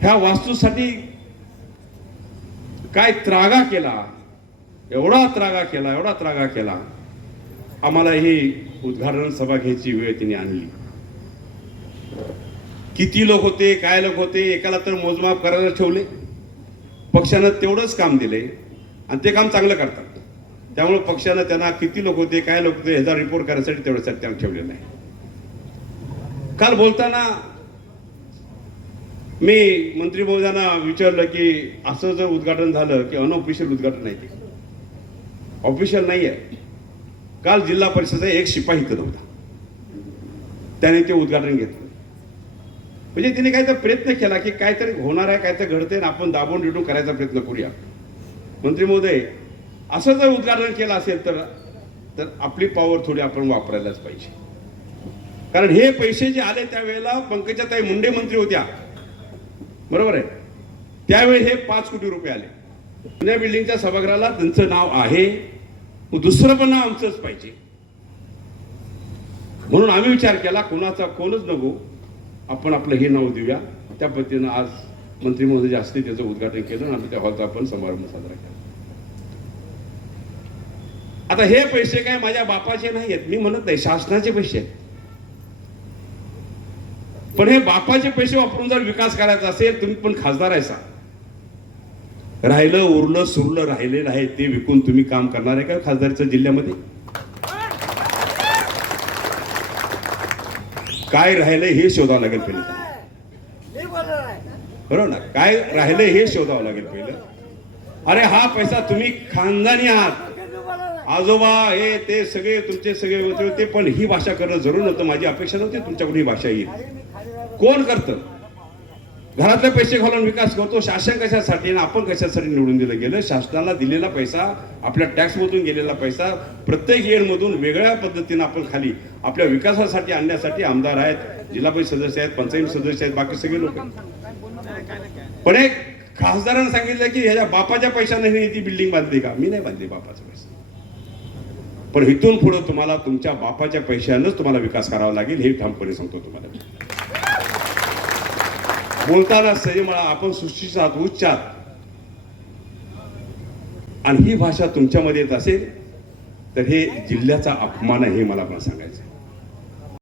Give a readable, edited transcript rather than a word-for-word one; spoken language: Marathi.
ह्या वास्तूसाठी काय त्रागा केला, एवढा त्रागा केला, आम्हाला ही उद्घाटन सभा घ्यायची वेळ तिने आणली. किती लोक होते, काय लोक होते, एकाला तर मोजमाप करायला ठेवले. पक्षानं तेवढंच काम दिले आणि ते काम चांगलं करतात. त्यामुळे पक्षानं त्यांना किती लोक होते, काय लोक होते ह्याचा रिपोर्ट करायसाठी तेवढ्यासाठी त्यांना ठेवलेलं आहे. काल बोलताना मी मंत्री महोदयांना विचारलं की असं जर उद्घाटन झालं की अनऑफिशियल उद्घाटन आहे, ते ऑफिशियल नाही आहे. काल जिल्हा परिषदेचा एक शिपाई इथं नव्हता, त्याने ते उद्घाटन घेतलं. म्हणजे तिने काहीतरी प्रयत्न केला की काहीतरी होणार आहे, काहीतरी घडते ना, आपण दाबून डिटून करायचा प्रयत्न करूया. मंत्री महोदय, असं जर उद्घाटन केलं असेल तर आपली पॉवर थोडी आपण वापरायलाच पाहिजे. कारण हे पैसे जे आले त्यावेळेला पंकजाताई मुंडे मंत्री होत्या, बरोबर आहे, त्यावेळी हे 5 कोटी रुपये आले. जुन्या बिल्डिंगच्या सभागृहाला त्यांचं नाव आहे, दुसरं पण नाव आमचंच पाहिजे. म्हणून आम्ही विचार केला कोणच नको, आपण आपलं हे नाव देऊया. त्या पद्धतीनं आज मंत्री महोदय असते त्याचं उद्घाटन केलं आणि त्या हॉलचा आपण समारंभ साजरा केला. आता हे पैसे काय माझ्या बापाचे नाही आहेत, मी म्हणत नाही, शासनाचे पैसे आहेत. पण हे बापाचे पैसे वापरून जर विकास करायचा असेल, तुम्ही पण खासदार आहे सा, राहिलं उरलं सुरलं राहिलेलं आहे ते विकून तुम्ही काम करणार आहे का खासदारच्या जिल्ह्यामध्ये? काय राहिलंय हे शोधावं लागेल पहिलं, बरोबर ना? काय राहिलंय हे शोधावं लागेल पहिलं. अरे हा पैसा तुम्ही खानदानी आहात, आजोबा हे ते सगळे तुमचे सगळे होते, पण ही भाषा करणं जरूर नव्हतं. माझी अपेक्षा नव्हती तुमच्याकडून ही भाषा येईल. कोण करतं? घरातले पैसे घालून विकास करतो. शासन कशासाठी आणि आपण कशासाठी निवडून दिलं गेलं? शासनाला दिलेला पैसा, आपल्या टॅक्समधून गेलेला पैसा प्रत्येक येडमधून वेगळ्या पद्धतीनं आपण खाली आपल्या विकासासाठी आणण्यासाठी आमदार आहेत, जिल्हा परिषद सदस्य आहेत, पंचायत सदस्य आहेत, बाकी सगळे लोक. पण एक खासदारांनी सांगितलं की ह्याच्या बापाच्या पैशाने ती बिल्डिंग बांधली का? मी नाही बांधली बापाचा पैसा. पण इथून पुढे तुम्हाला तुमच्या बापाच्या पैशानंच तुम्हाला विकास करावा लागेल, हे ठामपणे सांगतो तुम्हाला. बोलताना संयम, आपण सुशिक्षित आहात, उच्च आहात, आणि ही भाषा तुमच्यामध्ये येत असेल तर हे जिल्ह्याचा अपमान आहे, हे मला पण सांगायचं.